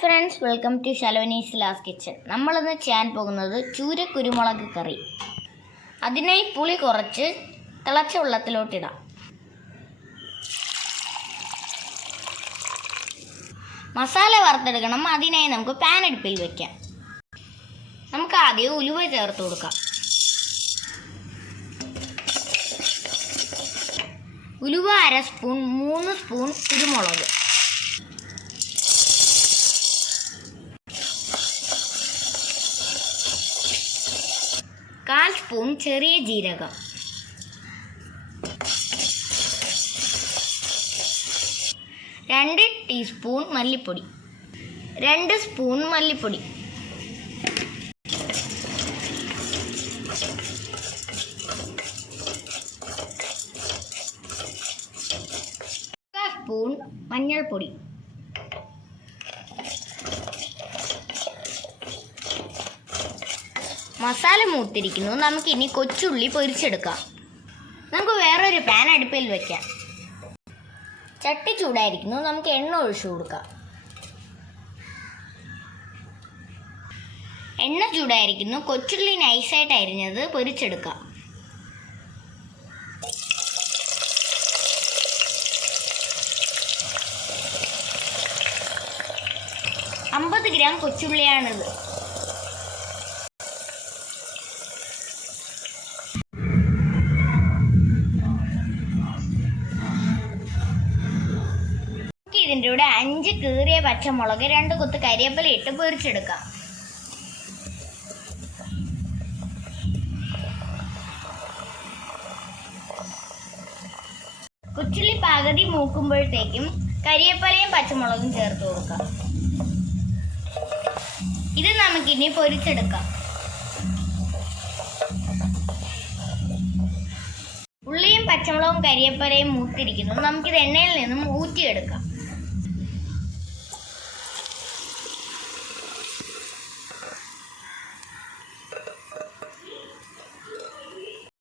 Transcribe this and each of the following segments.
Friends, welcome to Saloni silas kitchen. നമ്മളിന്ന് ചെയ്യാൻ പോകുന്നത് ചൂര കുരുമുളക് കറി. അതിനായി പുളി കുറച്ച് തിളച്ച വെള്ളത്തിലോട്ടിടാം. മസാല വറുത്തെടുക്കണം. അതിനായി നമുക്ക് പാൻ അടുപ്പിൽ വെക്കാം. നമുക്ക് ആദ്യം ഉലുവ ചേർത്ത് കൊടുക്കാം. ഉലുവ 1/2 സ്പൂൺ, 3 സ്പൂൺ കുരുമുളക്, കാൽ സ്പൂൺ ചെറിയ ജീരകം, 2 ടീസ്പൂൺ മല്ലിപ്പൊടി, 2 സ്പൂൺ മല്ലിപ്പൊടി, സ്പൂൺ മഞ്ഞൾപ്പൊടി, മസാല മൂത്തിരിക്കുന്നു. നമുക്കിനി കൊച്ചുള്ളി പൊരിച്ചെടുക്കാം. നമുക്ക് വേറൊരു പാൻ അടുപ്പിൽ വെക്കാം. ചട്ടി ചൂടായിരിക്കുന്നു. നമുക്ക് എണ്ണ ഒഴിച്ചു കൊടുക്കാം. എണ്ണ ചൂടായിരിക്കുന്നു. കൊച്ചുള്ളി നൈസായിട്ട് അരിഞ്ഞത് പൊരിച്ചെടുക്കാം. $50 ഗ്രാം കൊച്ചുള്ളിയാണിത്. ഇതിൻ്റെ കൂടെ 5 കീറിയ പച്ചമുളക്, 2 കൊത്ത് കരിവേപ്പില ഇട്ട് പൊരിച്ചെടുക്കാം. കൊച്ചുള്ളി പകുതി മൂക്കുമ്പോഴത്തേക്കും കരിവേപ്പിലയും പച്ചമുളകും ചേർത്ത് കൊടുക്കാം. ഇത് നമുക്കിനി പൊരിച്ചെടുക്കാം. ഉള്ളിയും പച്ചമുളകും കരിവേപ്പിലയും മൂത്തിരിക്കുന്നു. നമുക്കിത് എണ്ണയിൽ നിന്നും ഊറ്റിയെടുക്കാം.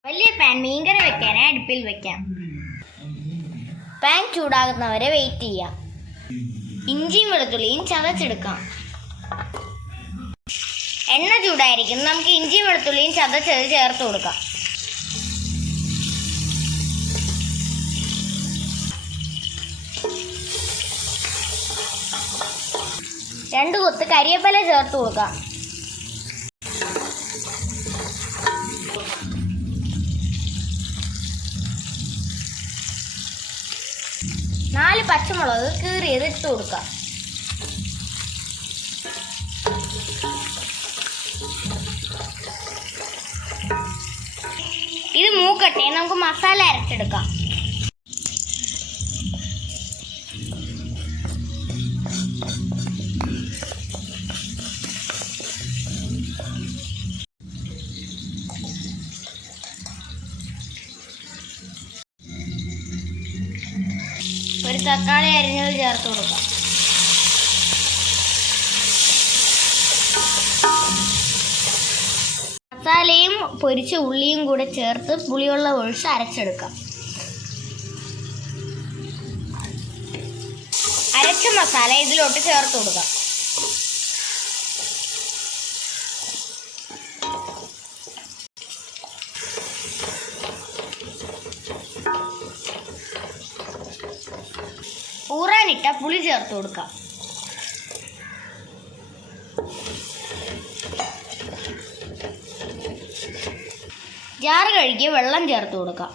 വലിയ പാൻ മീൻകറി വെക്കാനായി അടുപ്പിൽ വെക്കാം. പാൻ ചൂടാകുന്നവരെ വെയിറ്റ് ചെയ്യാം. ഇഞ്ചിയും വെളുത്തുള്ളിയും ചതച്ചെടുക്കാം. എണ്ണ ചൂടായിരിക്കും. നമുക്ക് ഇഞ്ചിയും വെളുത്തുള്ളിയും ചതച്ചത് ചേർത്ത് കൊടുക്കാം. രണ്ട് കൊത്ത് കരിവേപ്പില ചേർത്ത് കൊടുക്കാം. നാല് പച്ചമുളക് കീറിയത് ഇട്ട് കൊടുക്കാം. ഇത് മൂക്കട്ടെ. നമുക്ക് മസാല അരച്ചെടുക്കാം. ഒരു തക്കാളി അരിഞ്ഞത് ചേർത്ത് കൊടുക്കാം. മസാലയും പൊരിച്ച ഉള്ളിയും കൂടെ ചേർത്ത് പുളിവെള്ളം ഒഴിച്ച് അരച്ചെടുക്കാം. അരച്ച മസാല ഇതിലോട്ട് ചേർത്ത് കൊടുക്കാം. ഊറാനിട്ട പുളി ചേർത്ത് കൊടുക്കാം. ജാറ് കഴുകി വെള്ളം ചേർത്ത് കൊടുക്കാം.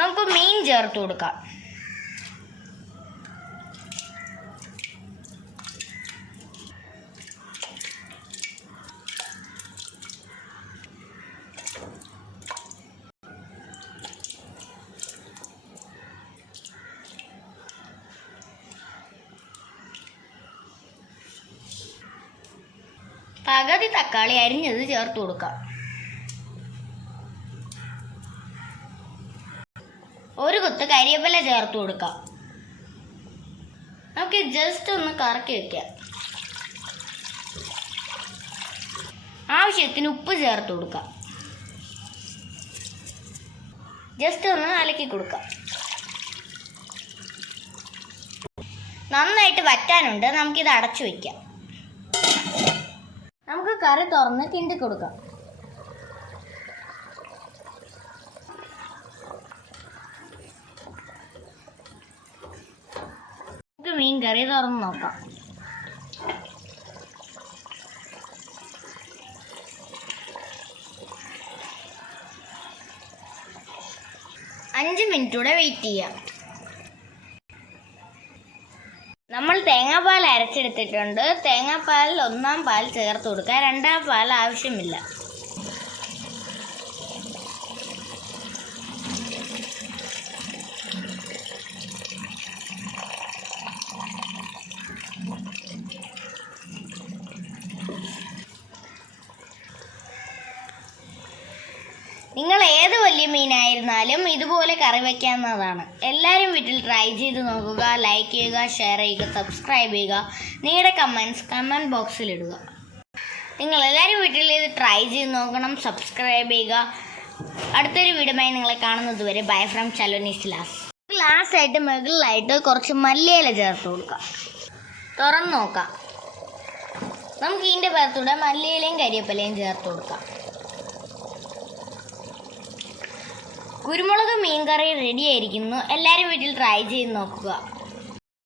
നമുക്ക് മീൻ ചേർത്ത് കൊടുക്കാം. പകുതി തക്കാളി അരിഞ്ഞത് ചേർത്ത് കൊടുക്കാം. ഒരു കൊത്ത് കരിവേപ്പില ചേർത്ത് കൊടുക്കാം. നമുക്ക് ജസ്റ്റ് ഒന്ന് കറക്കി വെക്കാം. ആവശ്യത്തിന് ഉപ്പ് ചേർത്ത് കൊടുക്കാം. ജസ്റ്റ് ഒന്ന് അലക്കി കൊടുക്കാം. നന്നായിട്ട് വറ്റാനുണ്ട്. നമുക്കിത് അടച്ചു വയ്ക്കാം. നമുക്ക് കറി തുറന്ന് കിണ്ടി കൊടുക്കാം. നമുക്ക് മീൻ കറി തുറന്ന് നോക്കാം. അഞ്ച് മിനിറ്റ് കൂടെ വെയിറ്റ് ചെയ്യാം. നമ്മൾ തേങ്ങാപ്പാൽ അരച്ചെടുത്തിട്ടുണ്ട്. തേങ്ങാപ്പാലിൽ 1-ാം പാൽ ചേർത്ത് കൊടുക്കുക. 2-ാം പാൽ ആവശ്യമില്ല. നിങ്ങൾ ഏത് വലിയ മീനായിരുന്നാലും ഇതുപോലെ കറി വയ്ക്കാവുന്നതാണ്. എല്ലാവരും വീട്ടിൽ ട്രൈ ചെയ്ത് നോക്കുക. ലൈക്ക് ചെയ്യുക, ഷെയർ ചെയ്യുക, സബ്സ്ക്രൈബ് ചെയ്യുക. നിങ്ങളുടെ കമൻറ്റ് ബോക്സിൽ ഇടുക. നിങ്ങൾ എല്ലാവരും വീട്ടിൽ ഇത് ട്രൈ ചെയ്ത് നോക്കണം. സബ്സ്ക്രൈബ് ചെയ്യുക. അടുത്തൊരു വീഡിയോയുമായി നിങ്ങളെ കാണുന്നത് വരെ ബൈ ഫ്രം സലോനി സിലാസ്. ലാസ്റ്റായിട്ട് മുകളിലായിട്ട് കുറച്ച് മല്ലിയില ചേർത്ത് കൊടുക്കാം. തുറന്ന് നോക്കാം. നമുക്ക് ഇതിൻ്റെ പുറത്തൂടെ മല്ലിയിലയും കരിവേപ്പിലയും ചേർത്ത് കൊടുക്കാം. കുരുമുളക് മീൻ കറി റെഡി ആയിരിക്കുന്നു. എല്ലാവരും വീട്ടിൽ ട്രൈ ചെയ്ത് നോക്കുക.